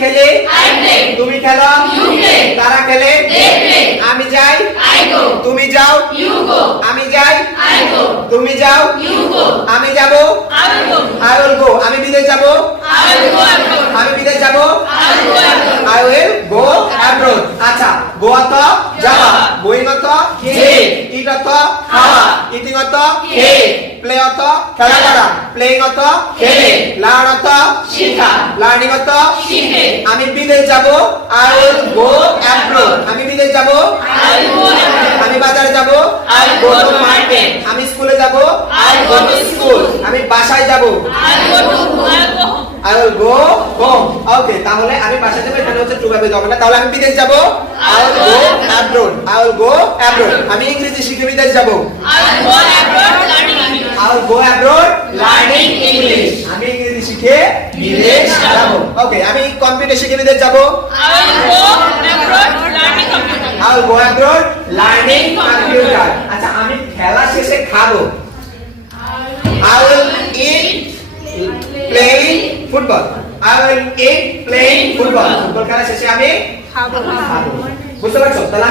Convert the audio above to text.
খেলি, তুমি খেলো, তারা খেলে, আমি যাই, তুমি যাও, আমি যাই, তুমি যাও, আমি যাব, I will go, আমি বিদেশ যাব, আমি বিদেশ যাব, I will go abroad. আচ্ছা, go অর্থ যাওয়া, going অর্থ eat অর্থ খাওয়া, eating অর্থ play অর্থ খেলা করা, playing অর্থ খেলে, learn অর্থ শেখা, learning অর্থ শিখে। আমি বিদেশ যাব, I will go abroad. আমি বিদেশ যাব, আমি বাজারে যাব, I will go to market. আমি স্কুলে যাব, I will go to school. আমি বাসায় যাব, I will go home. ওকে, তাহলে আমি বাসায় যাব, এখানে হচ্ছে টু ভাবে যাব না। তাহলে আমি বিদেশ যাব, I will go abroad. I will go abroad. আমি ইংরেজি শিখে বিদেশ যাব, I will go abroad learning English. আমি ইংরেজি শিখে বিদেশ যাব। ওকে, আমি কম্পিউটার শিখে বিদেশ যাব, I will go abroad learning computer. আচ্ছা, আমি খেলা শেষে খাবো, I will eat playing football. I will eat playing football. Football খেলা শেষে আমি খাবো। বুঝতে পারছো? তাহলে